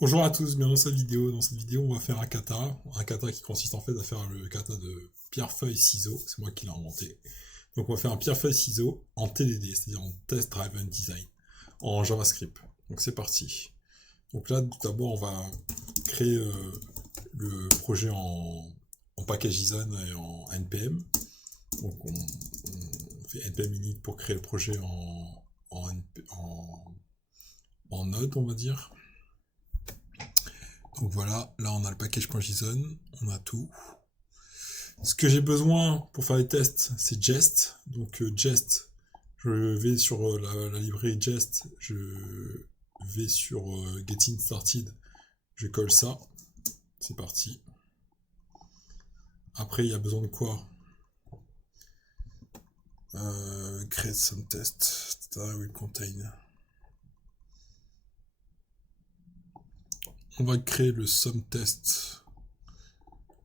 Bonjour à tous, bienvenue dans cette vidéo. Dans cette vidéo, on va faire un kata qui consiste en fait à faire le kata de pierre-feuille-ciseau. C'est moi qui l'ai inventé. Donc on va faire un pierre-feuille-ciseau en TDD, c'est-à-dire en Test Driven Design, en JavaScript. Donc c'est parti. Donc là, tout d'abord, on va créer le projet en package JSON et en NPM. Donc on fait NPM init pour créer le projet en Node, on va dire. Donc voilà, là on a le package.json, on a tout. Ce que j'ai besoin pour faire les tests, c'est Jest. Donc Jest, je vais sur la librairie Jest, je vais sur Getting Started, je colle ça, c'est parti. Après, il y a besoin de quoi? Create some test that will contain. On va créer le sum test.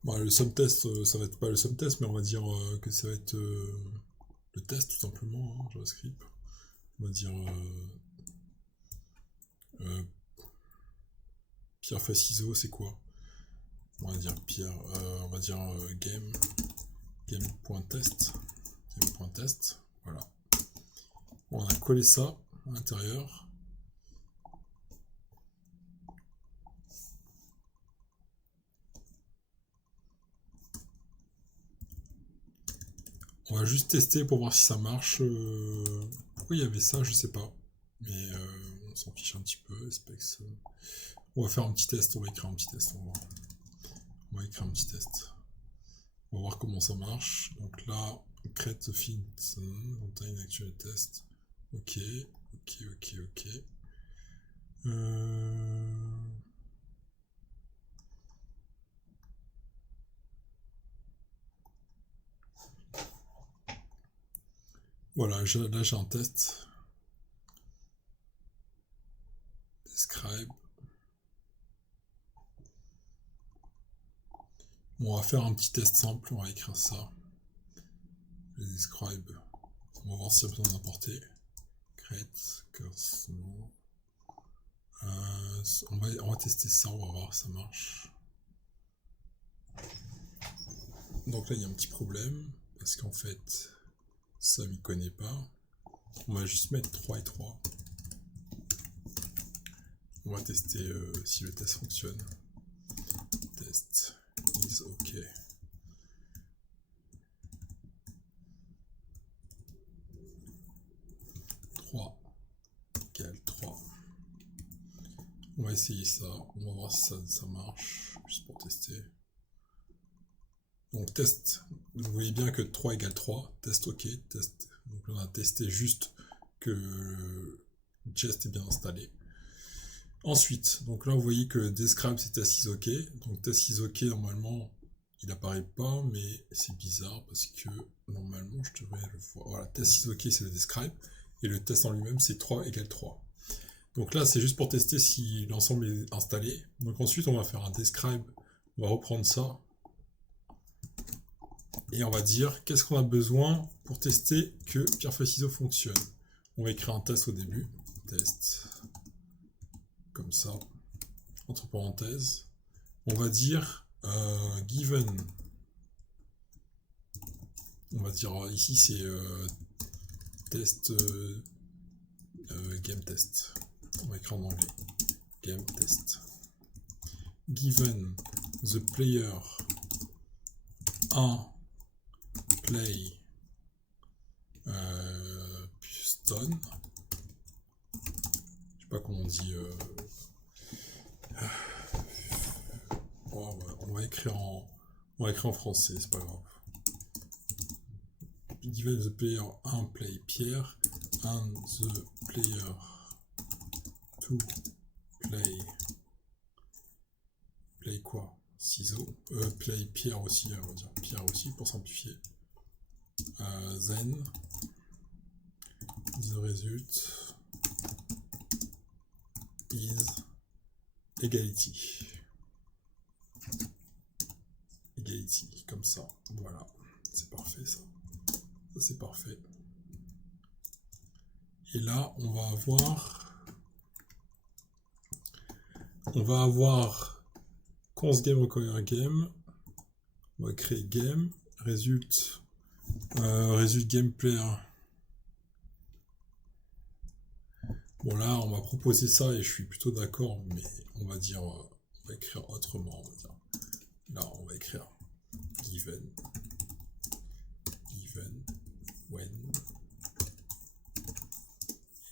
Bon, le sum test, ça va être pas le sum test, mais on va dire que ça va être le test tout simplement, hein, JavaScript. On va dire pierre feuille ciseaux, c'est quoi? On va dire game.test. Game.test, voilà. Bon, on a collé ça à l'intérieur. On va juste tester pour voir si ça marche. Pourquoi il y avait ça, je sais pas. Mais on s'en fiche un petit peu. Specs. On va faire un petit test, on va écrire un petit test. On va écrire un petit test. On va voir comment ça marche. Donc là, create the fin, contain actual test. Ok. Voilà, là j'ai un test. Describe. Bon, on va faire un petit test simple, on va écrire ça. Le describe. On va voir s'il y a besoin d'importer. Create, curse, no. On va tester ça, on va voir si ça marche. Donc là, il y a un petit problème, parce qu'en fait, ça ne m'y connaît pas. On va juste mettre 3 et 3. On va tester si le test fonctionne. Test is OK. Égale 3. On va essayer ça. On va voir si ça marche. Juste pour tester. Donc test. Vous voyez bien que 3 égale 3. Test OK. Test. Donc là, on a testé juste que Jest est bien installé. Ensuite, donc là vous voyez que describe c'est test is OK. Donc test is OK, normalement il apparaît pas, mais c'est bizarre parce que normalement je devrais le voir. Voilà, test is OK c'est le describe et le test en lui-même c'est 3 égale 3. Donc là c'est juste pour tester si l'ensemble est installé. Donc ensuite on va faire un describe, on va reprendre ça et on va dire qu'est-ce qu'on a besoin pour tester que pierre feuille ciseaux fonctionne. On va écrire un test au début, test. Comme ça, entre parenthèses, on va dire given, on va dire ici c'est test game test, on va écrire en anglais, game test, given the player 1 play stone, je sais pas comment on dit, on va écrire en français, c'est pas grave. Given the player 1 play Pierre and the player 2 play quoi? Ciseaux. Play Pierre aussi, on va dire Pierre aussi pour simplifier. Then the result is equality. Equality, comme ça. Voilà, c'est parfait ça. Ça c'est parfait. Et là, on va avoir on va avoir const game require game. On va créer game, result game player. Bon là, on m'a proposé ça et je suis plutôt d'accord, mais on va dire, on va écrire autrement. On va dire. Là, on va écrire given when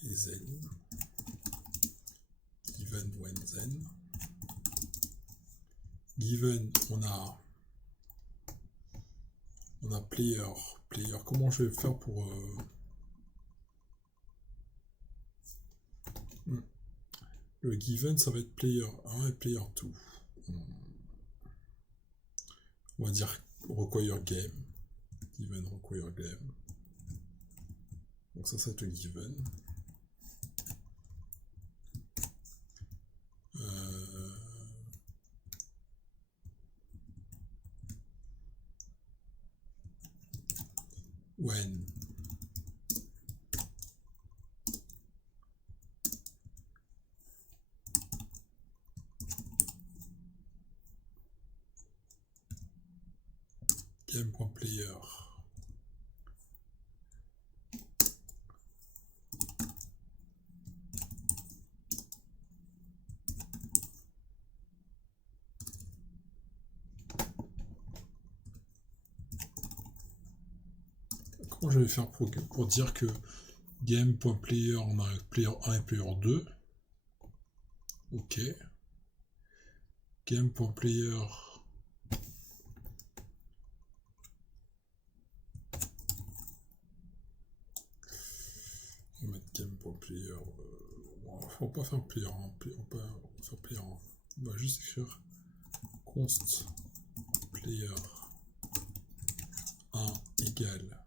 et then given when then given on a player. Comment je vais faire pour le given, ça va être player 1 et player 2. On va dire require game. Given require game. Donc ça va être le given. When game.player comment je vais faire pour dire que game.player on a player 1 et player 2. Ok. Game.player on va mettre game.player on va pas faire player 1, on va faire player 1. On va juste écrire const player 1 égale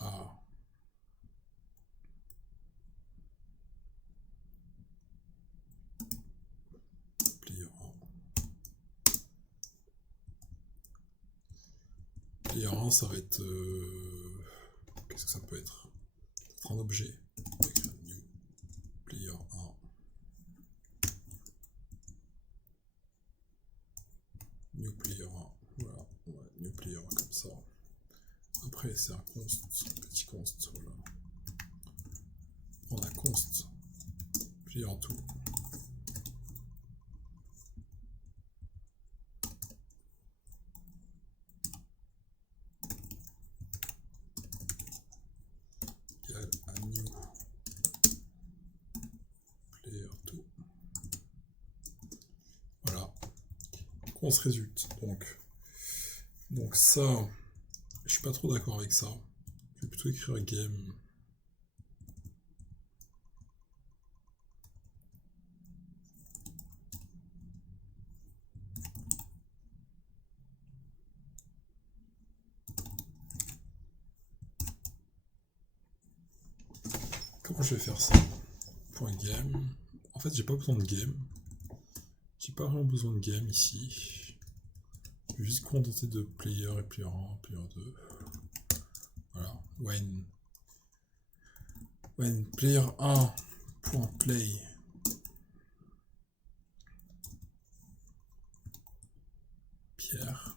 à player 1. Player 1 ça va être qu'est-ce que ça peut être? Un objet. New player 1. New player 1. Voilà. New player 1 comme ça. Après, c'est un const, petit const. Voilà. On a const player 2. Égale à new player 2. Voilà. Const résulte. Donc ça, je suis pas trop d'accord avec ça. Je vais plutôt écrire game. Comment je vais faire ça? Point game. En fait, j'ai pas besoin de game. J'ai pas vraiment besoin de game ici. Je vais juste contenter de player et player 1, player 2. Voilà. When player 1.play Pierre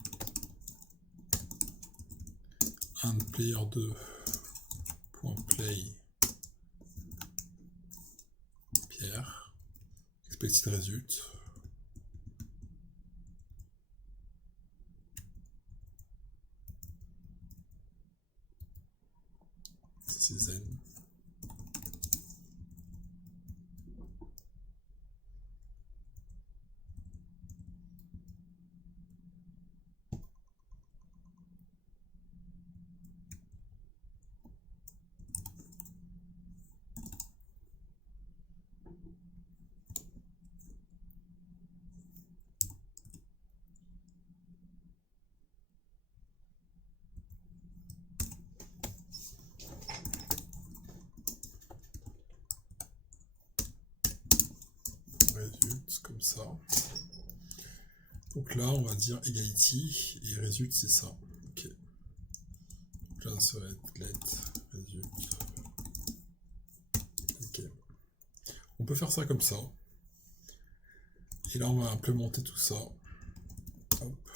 and player 2.play Pierre expected result. C'est zen. Comme ça. Donc là, on va dire egality et result c'est ça. Ok. Donc là, ça va être let result. Ok. On peut faire ça comme ça. Et là, on va implémenter tout ça. Hop.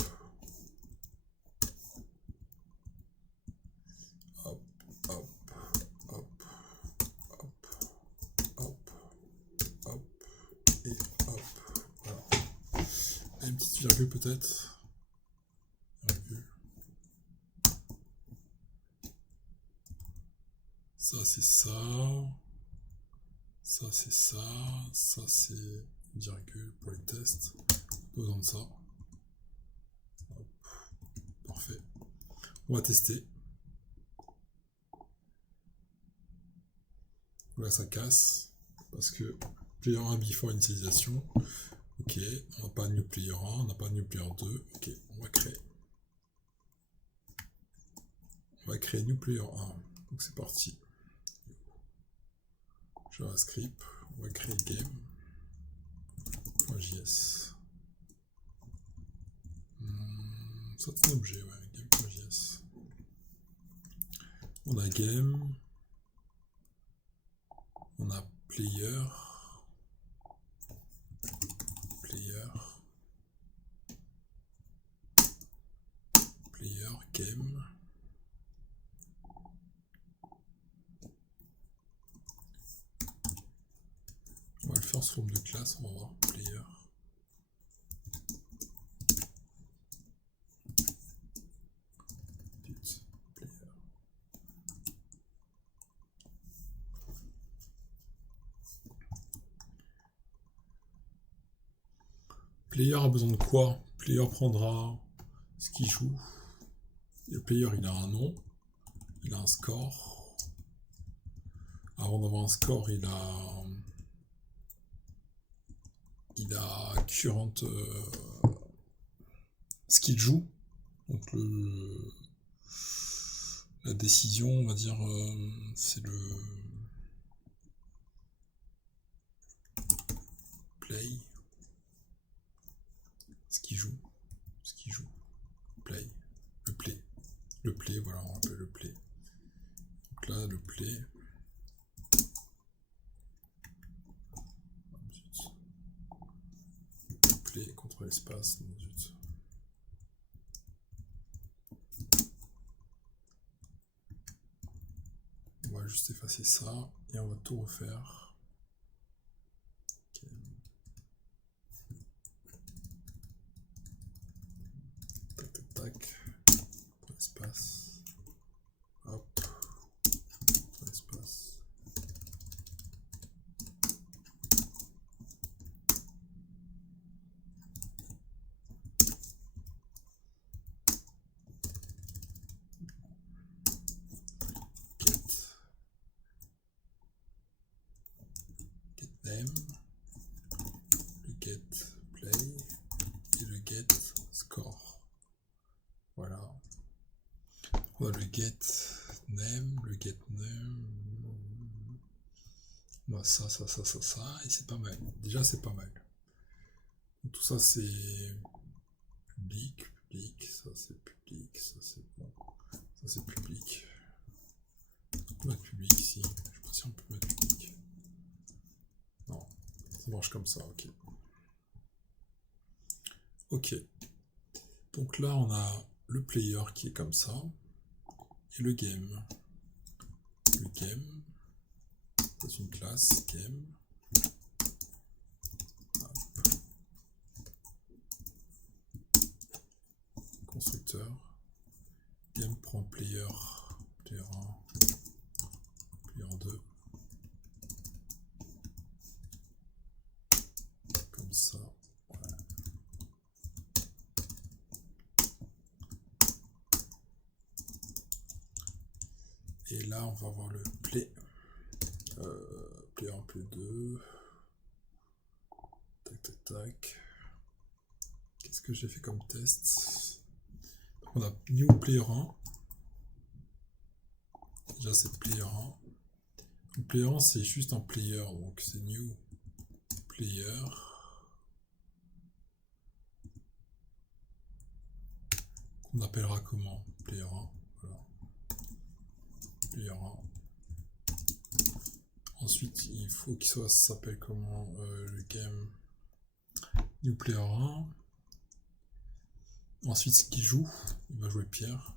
Hop, hop, hop, hop, hop, hop, et hop. Voilà. Et une petite virgule peut-être. Virgule. Ça, c'est ça. Ça, c'est ça. Ça, c'est virgule pour les tests. Besoin de ça. Hop. Parfait. On va tester. Là, ça casse. Parce que player 1 before initialisation. Ok. On n'a pas de new player 1. On n'a pas de new player 2. Ok. On va créer. On va créer new player 1. Donc c'est parti. JavaScript. On va créer game.js. Ça c'est un objet, ouais, game.js. On a game. On a player. Player, game. On va le faire sous forme de classe, on va voir player. Player a besoin de quoi? Player prendra ce qu'il joue. Et le player, il a un nom, il a un score. Avant d'avoir un score, il a current ce qu'il joue. Donc la décision, on va dire, c'est le play. Ce qu'il joue. Play. Le play, voilà, on appelle le play. Donc là, le play. Play contre l'espace. On va juste effacer ça et on va tout refaire. Okay. Tac, tac, tac. Pour l'espace. Hop. Pour l'espace. Name, le get play et le get score. Voilà. On a le get name, on a ça, et c'est pas mal. Déjà, c'est pas mal. Donc, tout ça, c'est public, ça c'est public, ça c'est bon. Ça c'est public. On peut mettre public ici. Je sais pas si on peut mettre public. Non, ça marche comme ça, ok. Ok. Donc là, on a le player qui est comme ça. Et le game. Le game. C'est une classe game. Hop. Constructeur. Game prend player 1, player 2. Comme ça. Voilà. Et là, on va avoir le play. Player 1, player 2. Tac, tac, tac. Qu'est-ce que j'ai fait comme test? On a new player 1. Déjà, c'est player 1. Le player 1, c'est juste un player, donc c'est new player. On appellera comment? Player 1. Voilà. Player 1. Ensuite, il faut qu'il soit, ça s'appelle comment? Le game New player 1. Ensuite, ce qu'il joue, il va jouer Pierre.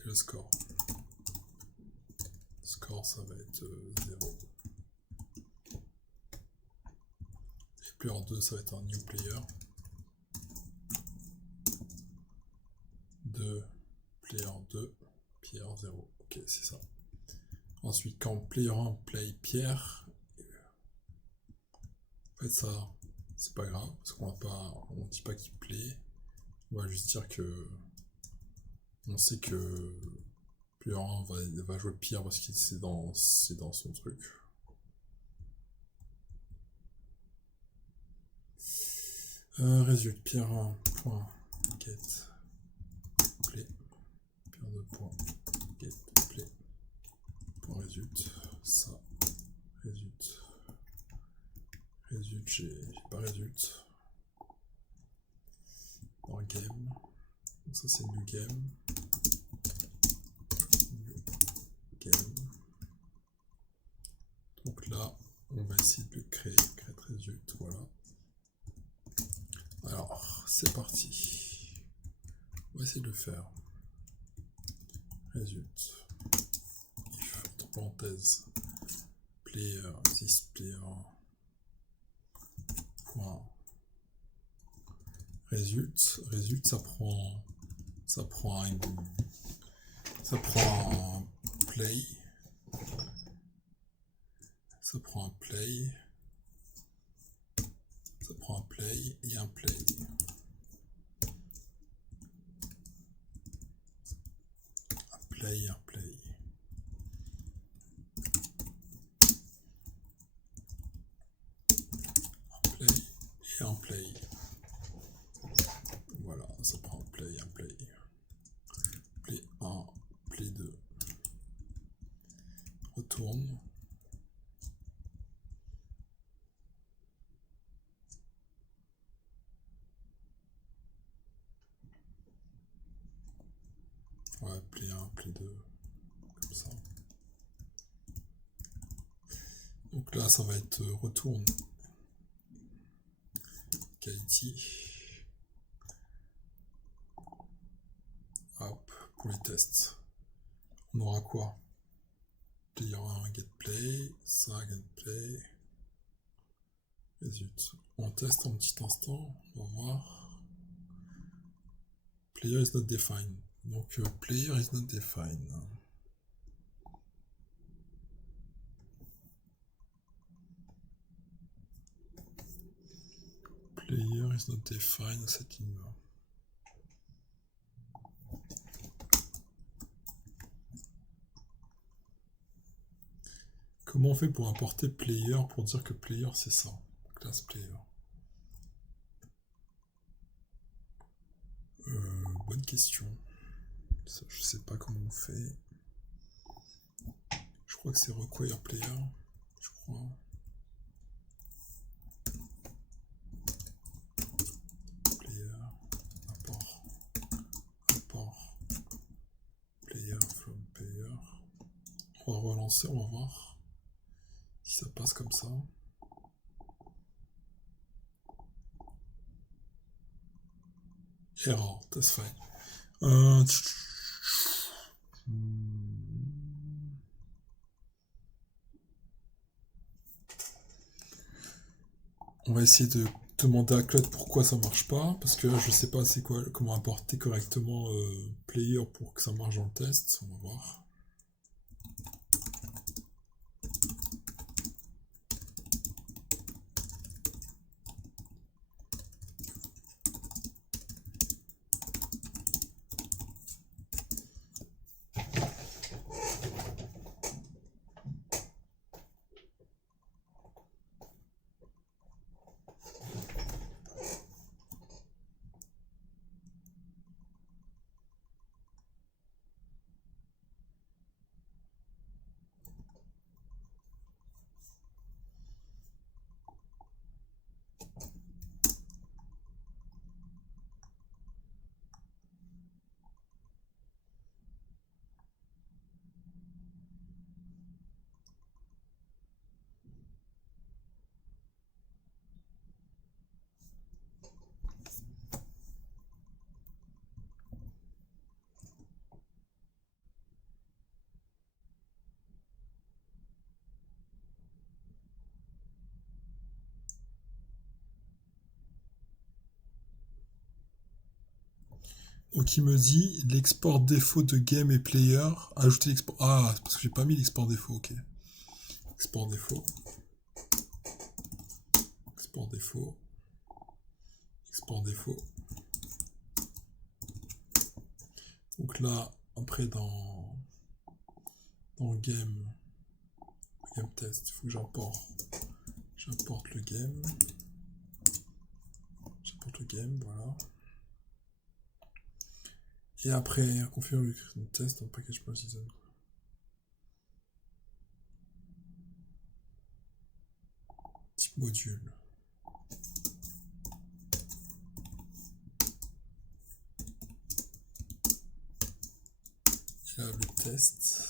Et le score. Score, ça va être 0. Et player 2, ça va être un new player. 2, player 2, Pierre 0. Ok, c'est ça. Ensuite, quand player 1 play Pierre, en fait ça, c'est pas grave, parce qu'on on dit pas qu'il play. On va juste dire que on sait que player 1 va jouer Pierre parce que c'est dans son truc. Résulte Pierre 1 point get play Pierre 2 point get play point résulte ça résulte j'ai pas résulte dans game, donc ça c'est new game. Donc là on va essayer de le créer résulte, voilà. Alors c'est parti, on va essayer de le faire. Résulte if entre parenthèses player this player point résulte ça prend un play, ça prend un play et un play. Un play. Et un play. Voilà, ça prend un play. Play 1, play 2. Retourne. Ouais, play 1, play 2. Comme ça. Donc là, ça va être retourne. Quality. Hop, pour les tests. On aura quoi? Player 1, get play, ça, get play. Et zut. On teste un petit instant, on va voir. Player is not defined. Donc, player is not defined. Player is not defined, cette ligne. Comment on fait pour importer player pour dire que player c'est ça? Classe player. Bonne question. Ça, je sais pas comment on fait. Je crois que c'est require player. Je crois. Player. Import. Player from player. On va relancer, on va voir si ça passe comme ça. Error, test file. On va essayer de demander à Claude pourquoi ça marche pas, parce que là je sais pas c'est quoi, comment importer correctement player pour que ça marche dans le test. On va voir. Donc il me dit l'export défaut de game et player. Ajouter l'export. Ah, c'est parce que j'ai pas mis l'export défaut, ok. Export défaut. Export défaut. Export défaut. Donc là, après dans game test, il faut que j'importe le game. J'importe le game, voilà. Et après, configure le test dans package.season. Type module. Et là, le test.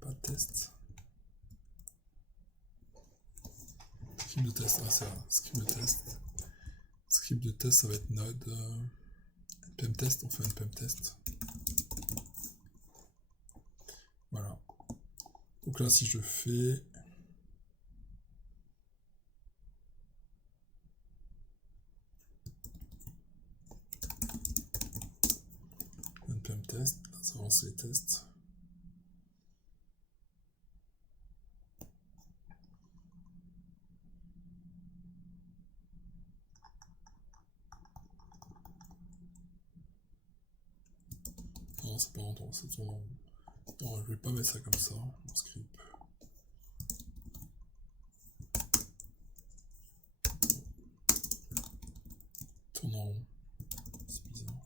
Pas de test. Script de test, ah c'est vrai, script de test. Script de test, ça va être node. npm test, on fait npm test. Voilà. Donc là, si je fais npm test, là, ça va lancer les tests. Non, c'est pas longtemps, c'est ton nom. Non, je vais pas mettre ça comme ça, mon script. Tourne en rond. C'est bizarre.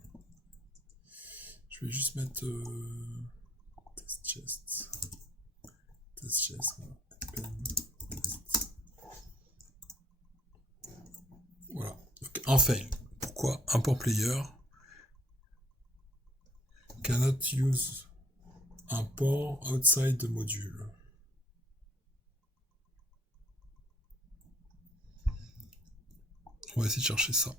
Je vais juste mettre test chest. Test chest, voilà. Test. Voilà. Donc, un fail. Pourquoi? Import player. Cannot use import outside the module. On va essayer de chercher ça.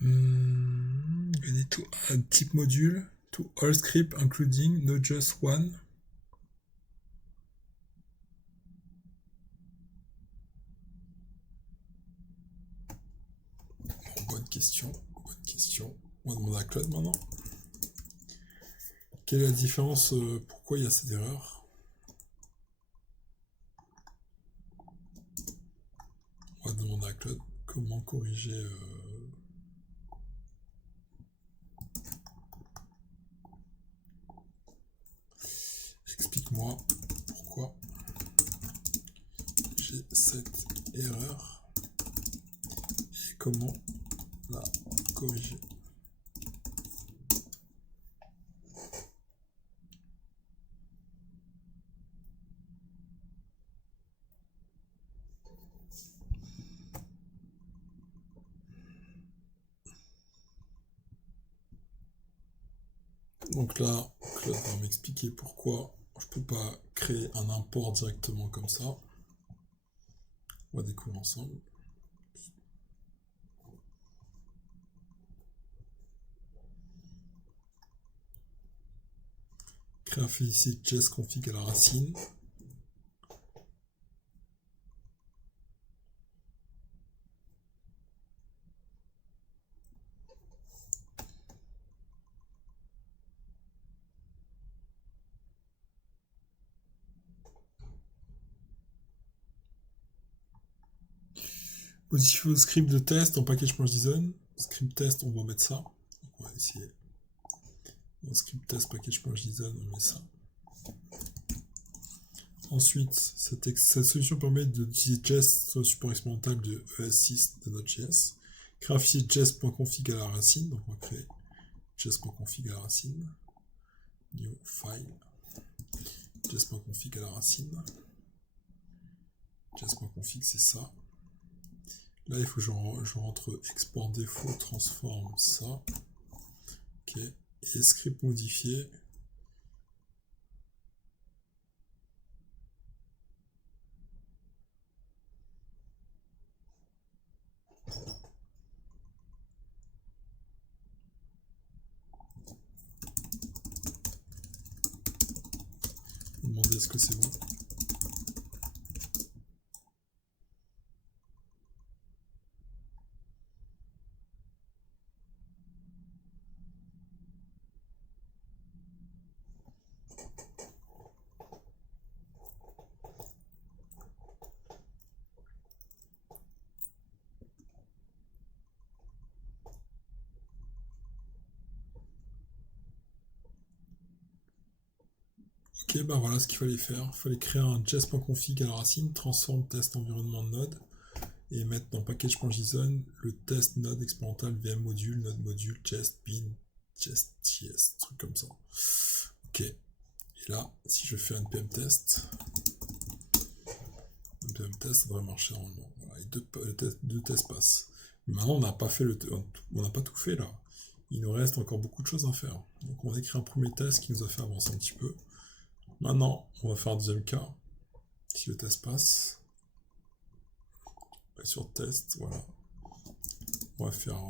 We need to add type module to all script including not just one. Bon, bonne question. On va demander à Claude maintenant. Quelle est la différence? Pourquoi il y a cette erreur? On va demander à Claude comment corriger. Explique-moi pourquoi j'ai cette erreur et comment la corriger. Donc là, Claude va m'expliquer pourquoi je peux pas créer un import directement comme ça. On va découvrir ensemble. Créer un fil ici chest config à la racine. Modifier le script de test en package.json. Script test, on va mettre ça. Donc on va essayer. Dans script test package.json, on met ça. Ensuite, cette solution permet d'utiliser Jest sur le support expérimental de ES6 de Node.js. Créer un fichier jest.config à la racine. Donc on va créer jest.config à la racine. New file. jest.config à la racine. jest.config, c'est ça. Là, il faut que je rentre export défaut, transforme ça. Ok. Et script modifié. Demander est-ce que c'est bon. Ok, bah voilà ce qu'il fallait faire. Il fallait créer un jest.config à la racine, transform test environnement node, et mettre dans package.json le test node expérimental vm module, node module, jest, bin, jest, yes, truc comme ça. Ok. Et là, si je fais un npm test, ça devrait marcher normalement. Voilà, et deux tests passent. Mais maintenant, on n'a pas fait on n'a pas tout fait là. Il nous reste encore beaucoup de choses à faire. Donc on a écrit un premier test qui nous a fait avancer un petit peu. Maintenant, on va faire un deuxième cas. Si le test passe, sur test, voilà. On va faire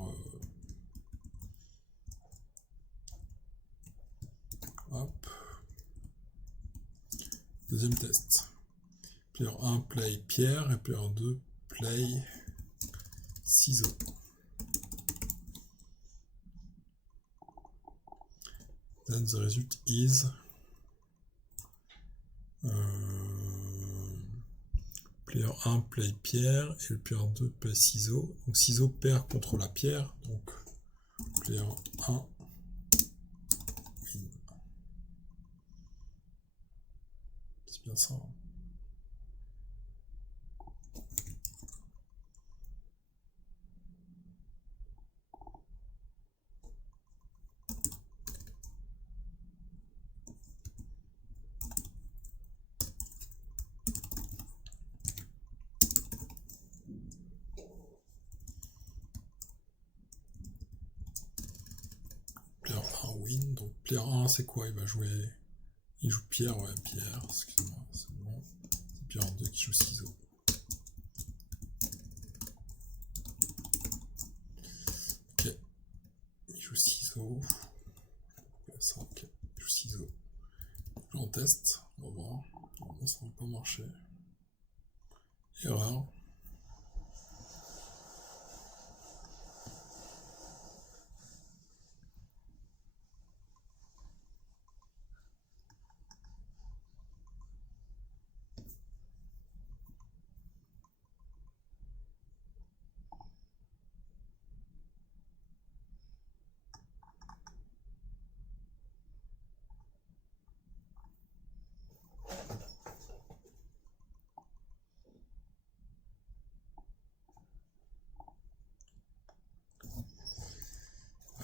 hop. Deuxième test. Player 1 play Pierre et player 2 play ciseaux. Then the result is player 1 play Pierre et le player 2 play ciseaux. Donc ciseaux perd contre la pierre. Donc player 1 win. C'est bien ça. Hein. Player 1 win. Donc player 1 c'est quoi? Il joue Pierre, ouais, Pierre, excuse-moi, c'est bon. C'est player 2 qui joue ciseaux. Ok. Il joue ciseaux. Ça, ok. Il joue ciseaux. On teste, on va voir. Normalement ça va pas marcher. Erreur.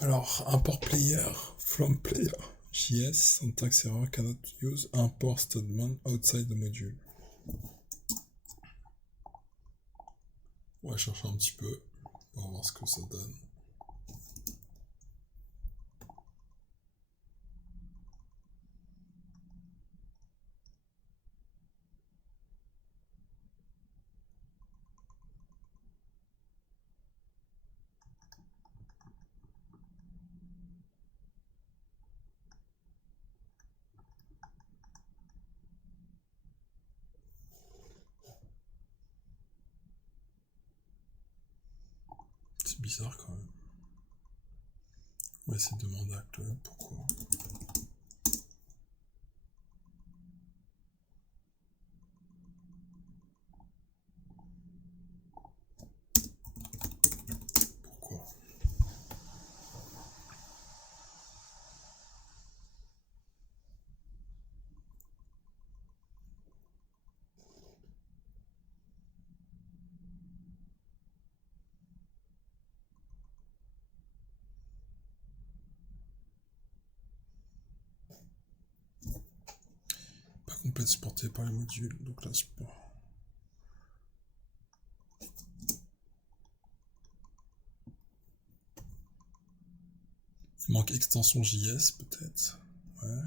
Alors, import player from player. JS, syntax error, cannot use import statement outside the module. On va chercher un petit peu. On va voir ce que ça donne. C'est bizarre quand même. On va essayer de demander à Claude pourquoi. peut être supporté par les modules. Donc là, support. Il manque extension JS peut-être. Ouais.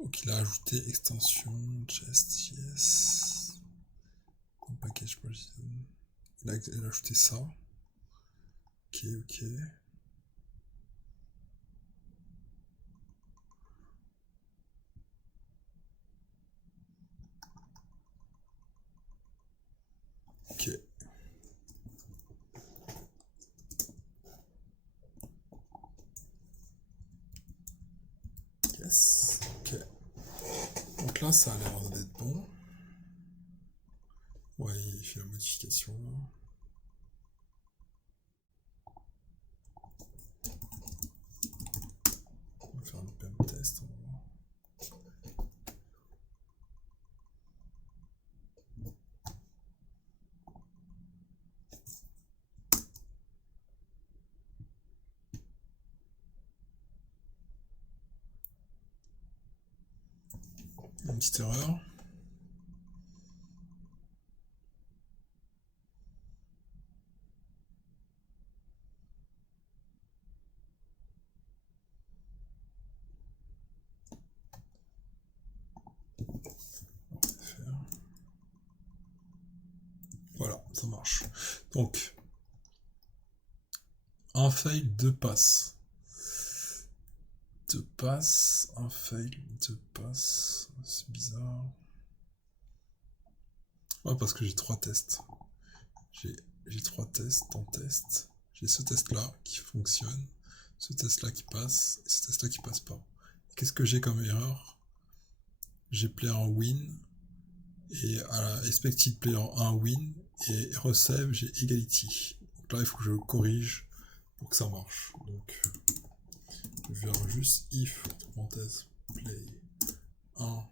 Donc il a ajouté extension JS. Package provision. Il a ajouté ça. Ok, ok. Ok. Yes. Ok. Donc là, ça a l'air d'être bon. Ouais, il fait la modification là. On va faire un PM test. Une petite erreur. Voilà, ça marche. Donc, un fail, 2 passes. 2 passes, un fail, 2 passes. C'est bizarre. Ouais, parce que j'ai 3 tests. J'ai 3 tests en test. J'ai ce test-là qui fonctionne, ce test-là qui passe, et ce test-là qui passe pas. Qu'est-ce que j'ai comme erreur? J'ai player win, et à la expected player 1 win, et receive, j'ai equality. Donc là, il faut que je corrige pour que ça marche. Donc, je vais faire juste if, entre parenthèses, play 1.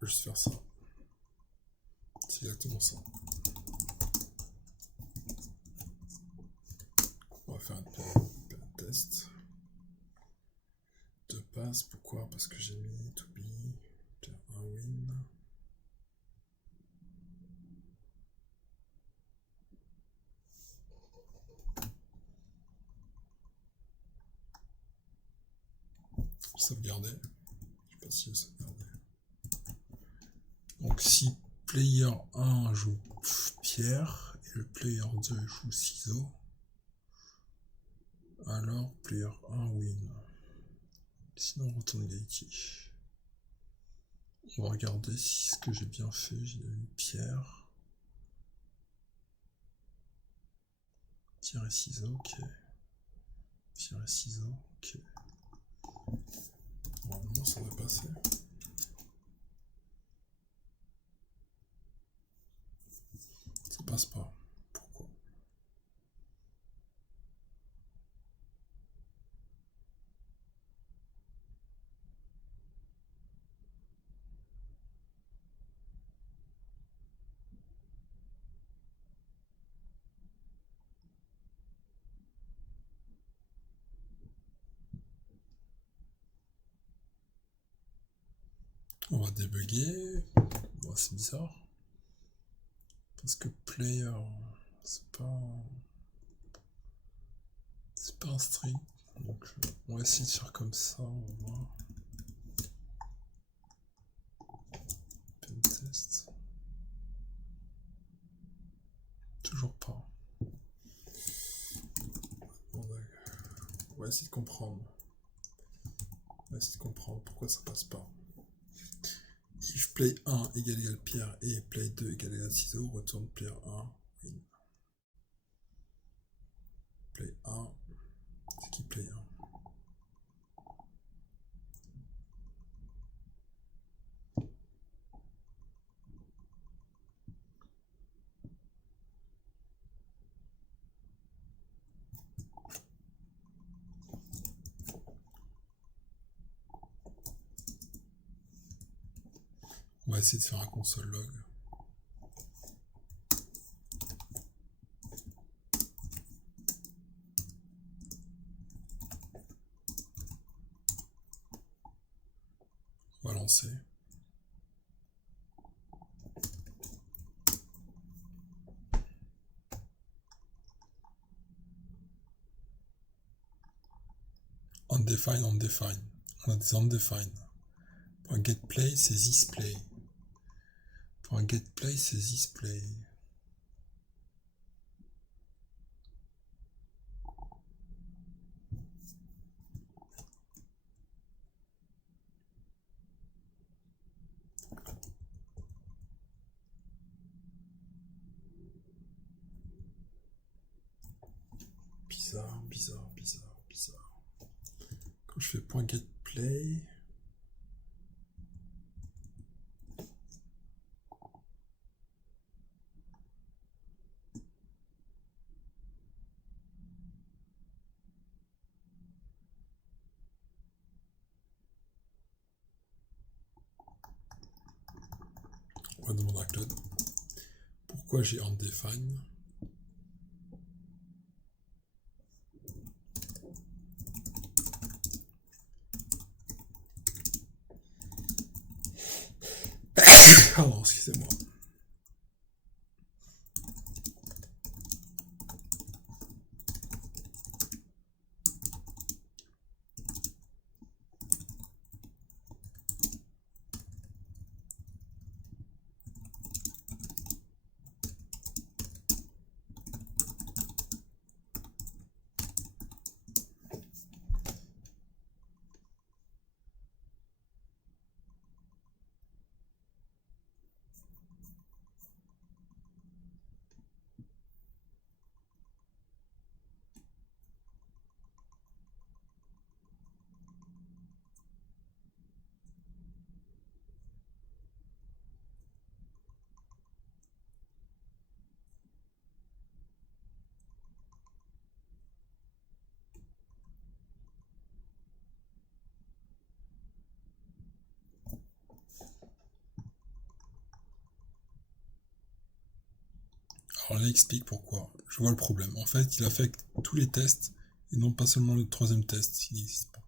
Je vais juste faire ça. C'est exactement ça. On va faire un test. 2 passes, pourquoi? Parce que j'ai mis to be, un win. Sauvegarder. Je sais pas si j'ai sauvegardé. Donc si player 1 joue pierre et le player 2 joue ciseaux, alors player 1 win. Sinon on retourne égalité. On va regarder si ce que j'ai bien fait. J'ai mis pierre. Pierre et ciseaux, ok. Pierre et ciseaux, ok. Normalement ça va passer. Ça passe pas. Pourquoi? On va débugger. Bon, c'est bizarre. Parce que player, c'est pas un string. Donc on va essayer de faire comme ça, on va voir. Pentest. Toujours pas. On va essayer de comprendre. On va essayer de comprendre pourquoi ça passe pas. If play 1 égale pierre et play 2 égale ciseaux, retourne player 1, win. Play 1, C'est qui player? On va essayer de faire un console log. On va lancer. Undefined, undefined. On a des undefined. Pour un getPlay, c'est thisPlay. Pour un getPlay, c'est thisPlay. Bizarre, bizarre, bizarre, bizarre. Quand je fais .getPlay... On va demander à Claude. Pourquoi j'ai undefined? Pardon, excusez-moi. Alors là, explique pourquoi. Je vois le problème. En fait, il affecte tous les tests et non pas seulement le troisième test. Il n'existe pas.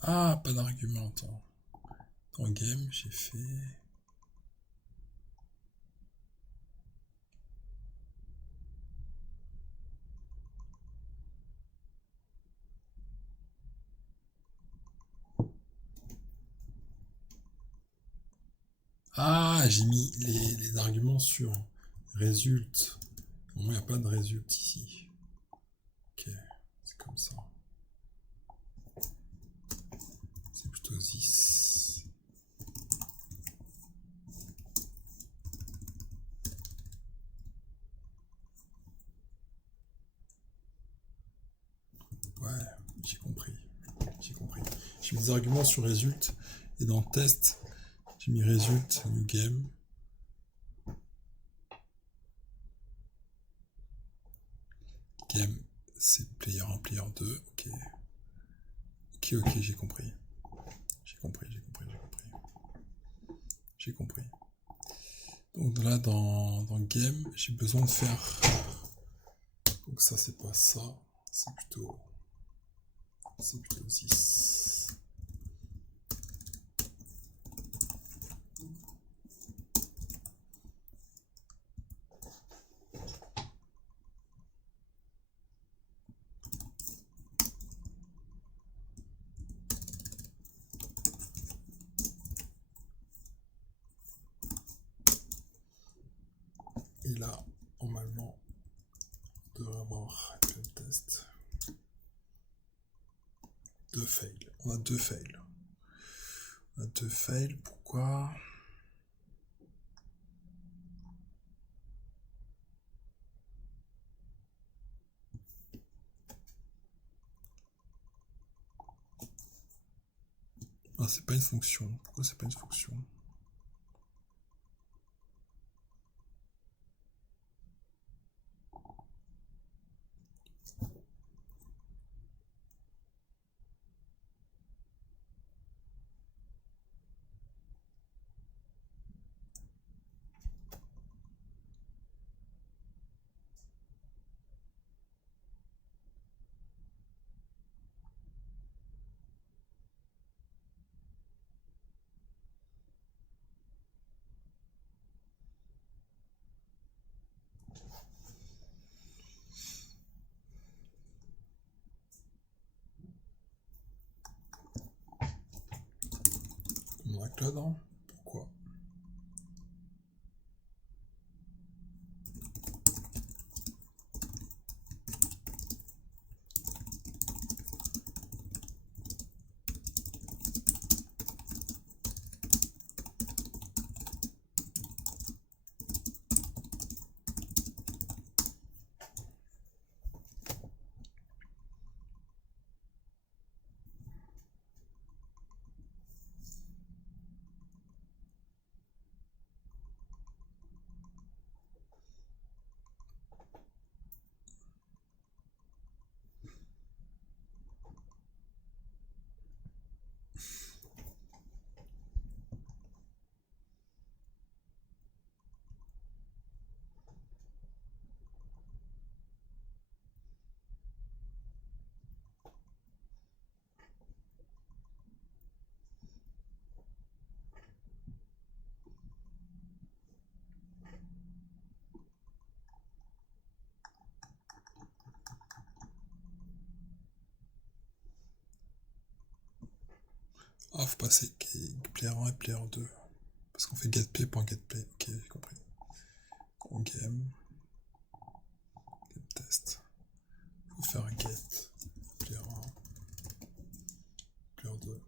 Ah, pas d'argument. Attends. Dans game, j'ai fait... Ah, j'ai mis les arguments sur result. Bon, il n'y a pas de result ici. Ok, c'est comme ça. C'est plutôt 10. Ouais, j'ai compris. J'ai compris. J'ai mis des arguments sur result et dans test, j'ai mis result, new game. Game, c'est player 1, player 2. Ok. Ok, j'ai compris. J'ai compris. Donc là, dans game, j'ai besoin de faire... Donc ça, c'est pas ça. C'est plutôt 6. Et là, normalement, on devrait avoir npm test. 2 fails. On a 2 fails. On a 2 fails. Pourquoi? Ah, c'est pas une fonction. Pourquoi c'est pas une fonction? On a que là-dedans. Pourquoi? Ah, faut passer player 1 et player 2. Parce qu'on fait getPlay.getPlay. Ok, j'ai compris. Game test. Faut faire un get player 1, player 2.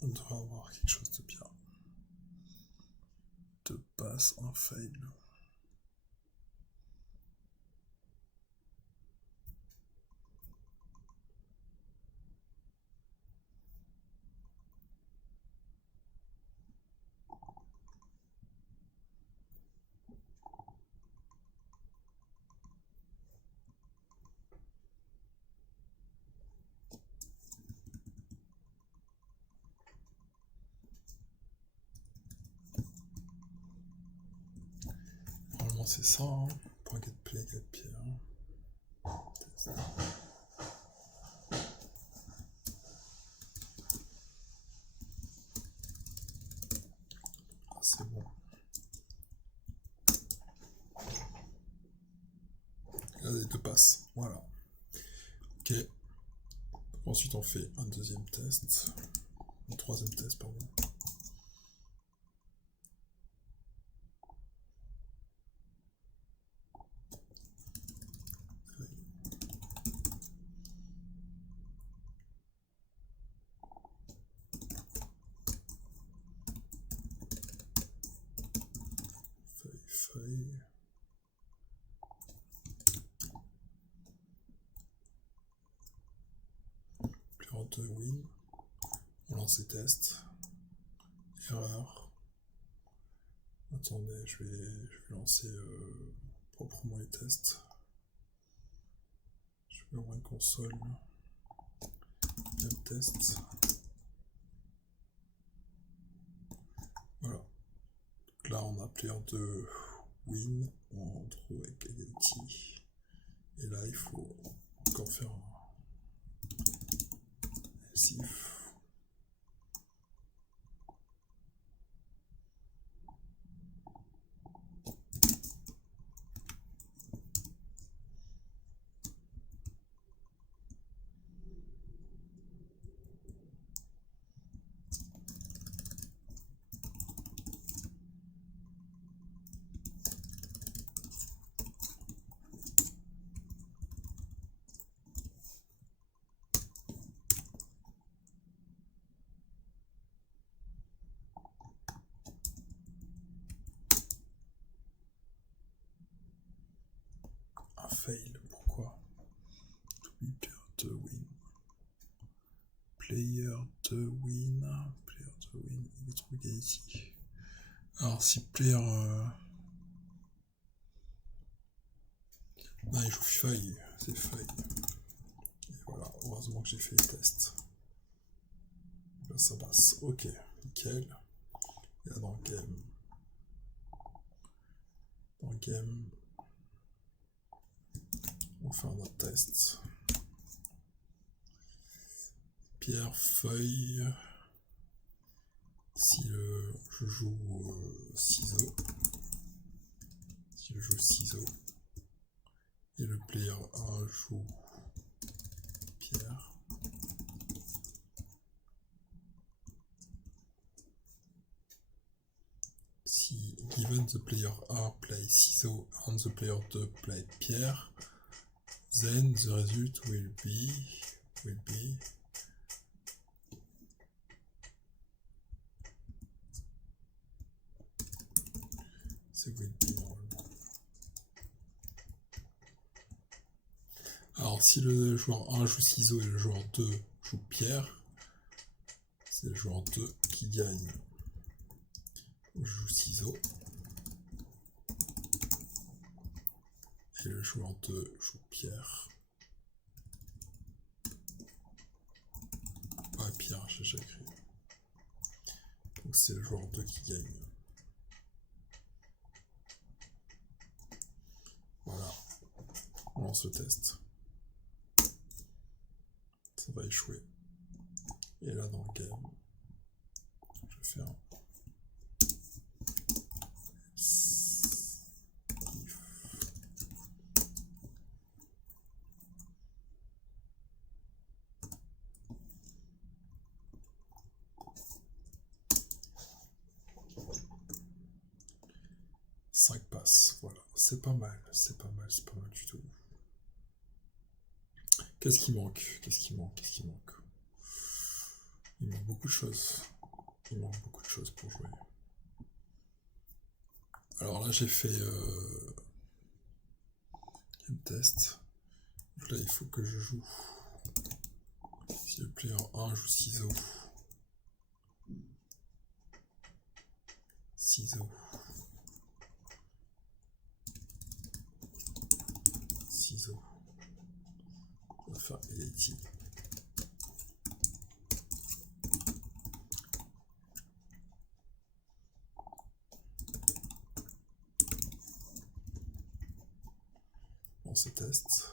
On devrait avoir quelque chose de bien. De passe un fail. Normalement c'est ça, hein. Pour getPlay, getPlay. Ah, c'est bon. Là, les 2 passes. Voilà. Ok. Ensuite, on fait un deuxième test. Un troisième test, pardon. Feuille. Player 2 win. On lance les tests. Erreur. Attendez, je vais lancer proprement les tests. Je vais ouvrir une console. Même test. Voilà. Là, on a player 2 win. On trouve avec égalité. Et là, il faut encore faire un SIF. player to win, il est trop égalité. Alors si player... Non, il joue feuille, c'est feuille. Et voilà, heureusement que j'ai fait les tests. Là, ça passe, ok, nickel. Et là, dans game, on fait un autre test. Pierre, feuille. Si je joue ciseaux, et le player 1 joue pierre, si given the player 1 play ciseaux and the player 2 play pierre, then the result will be normalement. Alors si le joueur 1 joue ciseaux et le joueur 2 joue pierre, c'est le joueur 2 qui gagne. Je joue ciseaux. Et le joueur 2 joue pierre. Pas pierre, j'ai déjà écrit. Donc c'est le joueur 2 qui gagne. Voilà. On lance le test. Ça va échouer. Et là dans le game, je vais faire if. Cinq passes, voilà, c'est pas mal du tout. Qu'est-ce qui manque? Il manque beaucoup de choses. Pour jouer. Alors là, j'ai fait game test. Donc là, il faut que je joue. Si le player 1 joue ciseaux. On va faire égalité. On se teste.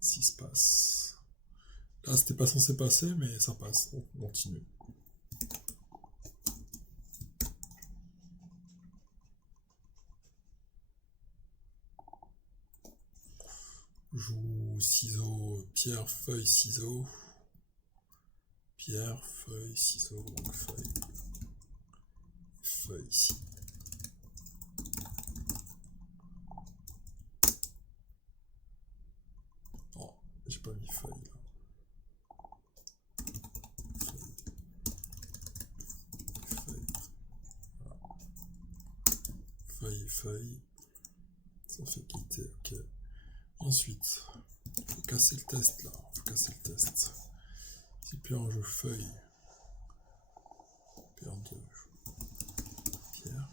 Si se passe. Là, c'était pas censé passer, mais ça passe. Donc, on continue. Joue ciseaux, pierre, feuille, ciseaux. Pierre, feuille, ciseaux, donc feuille. Feuille ici. Oh, j'ai pas mis feuille là. Feuille. Ça fait quitter, ok. Ensuite, il faut casser le test là. Si pierre joue feuille, pierre 2 joue pierre.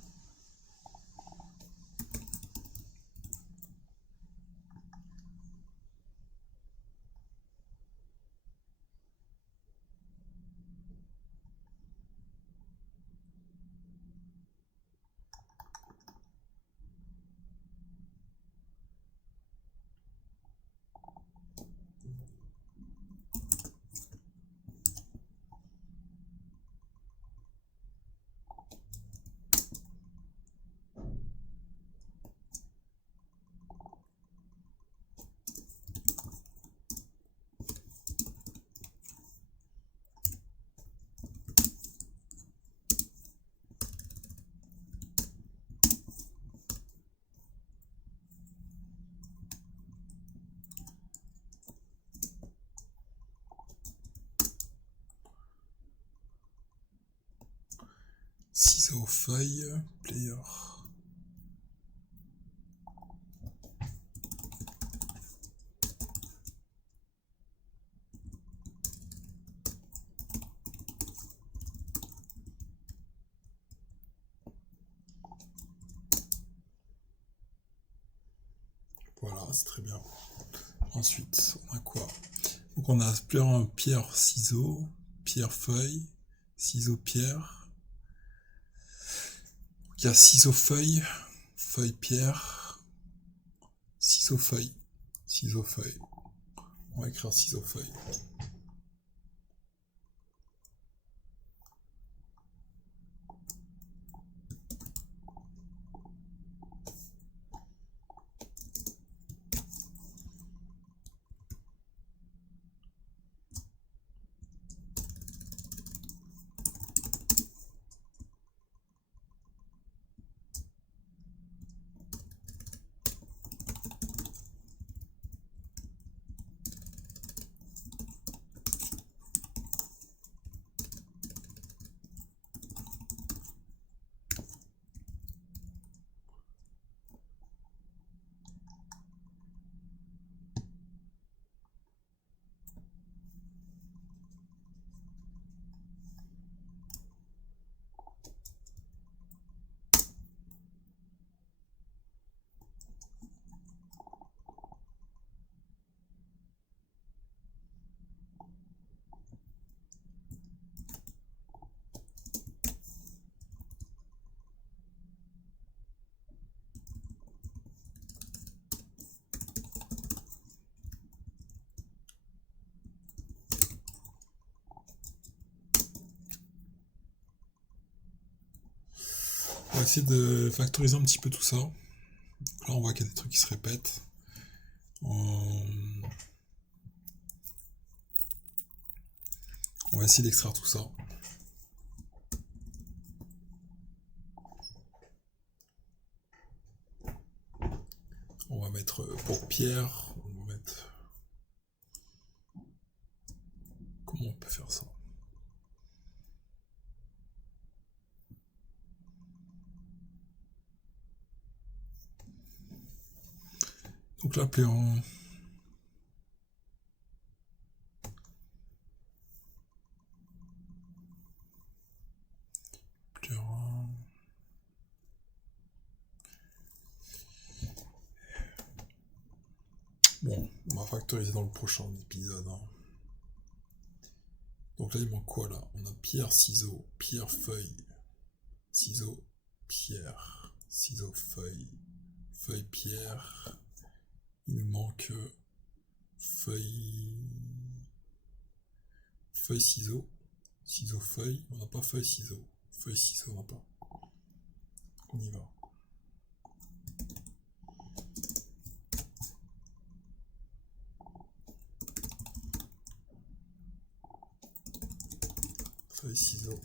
Ciseaux, feuille, player. Voilà, c'est très bien. Ensuite, on a quoi? Donc on a plein pierre, ciseaux, pierre, feuille, ciseaux, pierre. Il y a ciseaux, feuille, feuille, pierre, ciseaux, feuille, ciseaux, feuille. On va écrire ciseaux, feuille. On va essayer de factoriser un petit peu tout ça. Là, on voit qu'il y a des trucs qui se répètent. On va essayer d'extraire tout ça. On va mettre pour pierre, on va mettre... Comment on peut faire ça? Donc là, en... Bon, on va factoriser dans le prochain épisode. Hein. Donc là, il manque quoi là? On a pierre, ciseaux, pierre, feuille, ciseaux, pierre, ciseaux, feuille, feuille, pierre. Il nous manque feuille, feuille, ciseaux, ciseaux, feuille. On n'a pas feuille, ciseaux, feuille, ciseaux, on n'a pas. On y va. Feuille, ciseaux.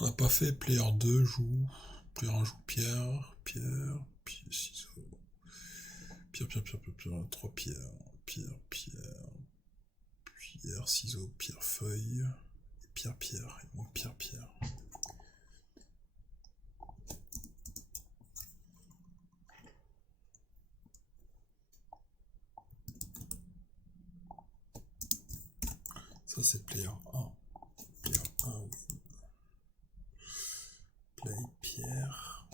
On n'a pas fait player 2 joue, player 1 joue pierre, pierre, ciseaux, pierre, 3 pierres, pierre, ciseaux, pierre, feuille, et pierre, il manque pierre. Ça c'est player 1, player 1, oui. Play pierre.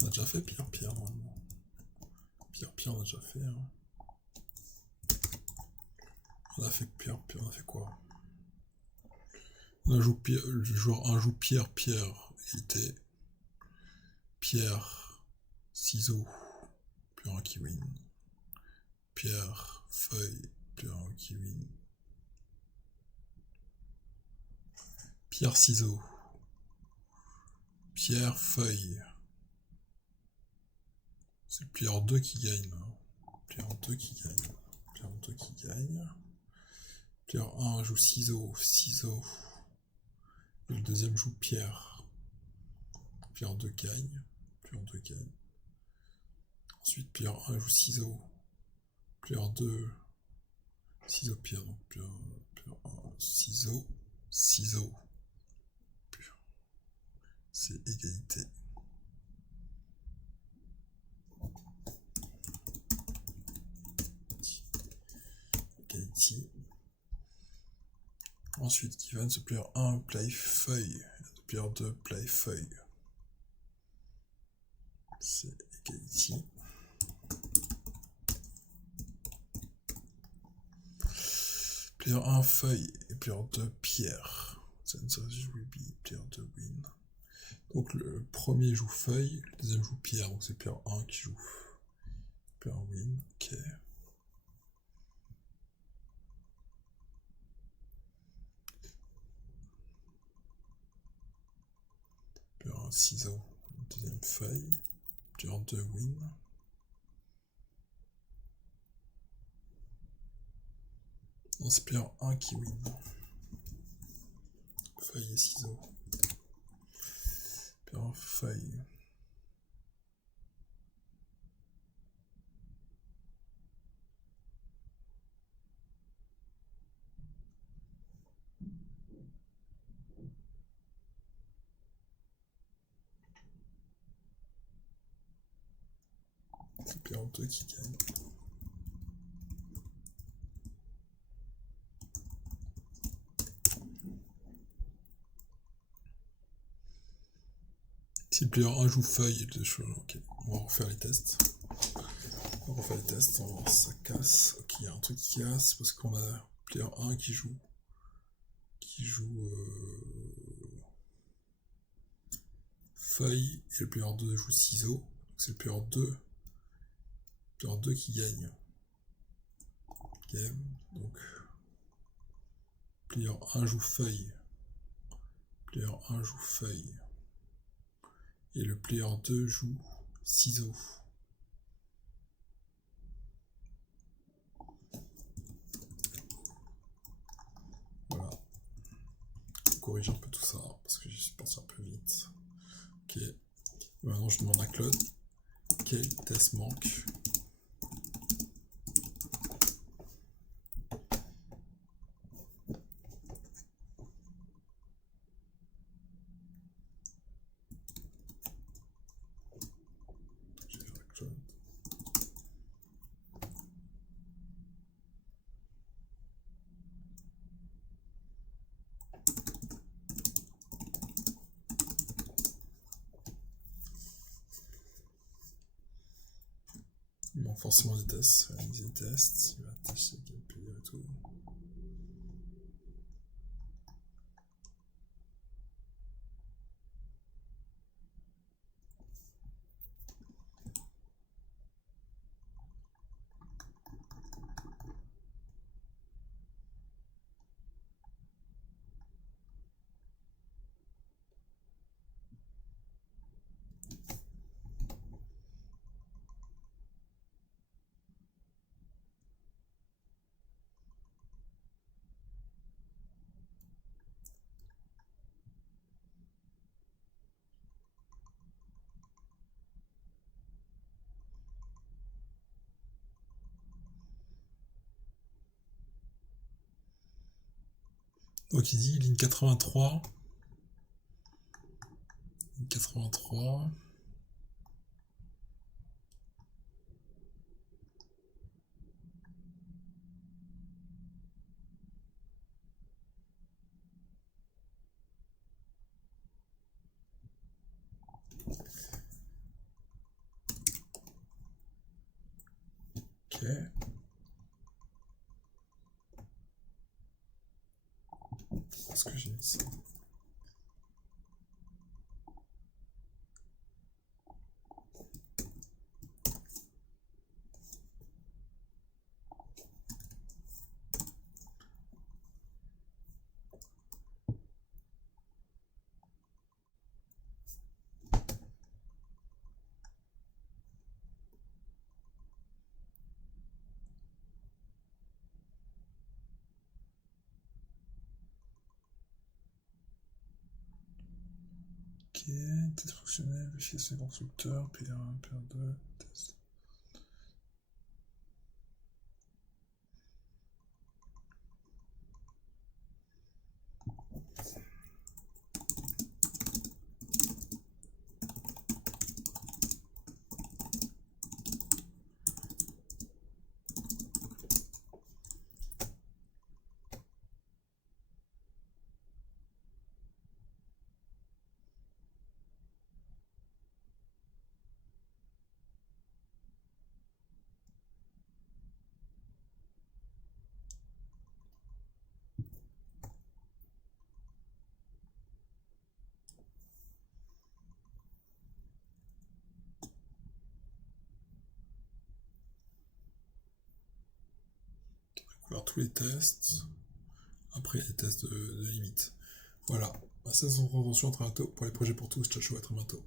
On a déjà fait pierre normalement. Pierre, on a déjà fait. Hein. On a fait pierre, on a fait quoi? On a joué pierre, le joueur 1 joue pierre, était pierre, ciseaux, plus un qui win. Pierre, feuille, plus un qui win. Pierre, ciseaux. Pierre, feuille. C'est le plieur 2 qui gagne. Plieur 2 qui gagne. Plieur 2 qui gagne. Plieur 1 joue ciseaux. Ciseaux. Et le deuxième joue pierre. Plieur 2 gagne. Plieur 2 gagne. Ensuite, plieur 1 joue ciseaux. Plieur 2. Ciseaux, pierre. Donc, plieur 1. Ciseaux. Ciseaux. C'est égalité. Égalité. Ensuite, qui va ce player 1 play feuille. Player 2 play feuille. C'est égalité. Player 1 feuille et player 2 pierre. Sensors will be player 2 win. Donc le premier joue feuille, le deuxième joue pierre, donc c'est player 1 qui joue. Player win, ok. Player 1 ciseaux, deuxième feuille, player 2 win. Non, c'est player 1 qui win. Feuille et ciseaux. Player 1 feuille. C'est player 2 qui gagne. Si le player 1 joue feuille, ok, on va refaire les tests. On va refaire les tests, on va voir si ça casse. Ok, il y a un truc qui casse parce qu'on a player 1 qui joue feuille et le player 2 joue ciseaux. C'est le player 2 qui gagne. Game. Donc player 1 joue feuille. Player 1 joue feuille. Et le player 2 joue ciseaux. Voilà. On corrige un peu tout ça parce que j'y suis pensé un peu vite. Ok. Maintenant je demande à Claude quel test manque. Il manque forcément des tests, réaliser des tests, il va attacher le gameplay et tout. Donc il dit ligne 83. Ligne 83. Ok. Est-ce que j'ai mis ça? test fonctionnel, vérification des constructeurs, PR1, PR2, test. Couvrir tous les tests. Après les tests de limite. Voilà. Ça, c'est son convention. À très bientôt pour les projets pour tous. Ciao, ciao, à très bientôt.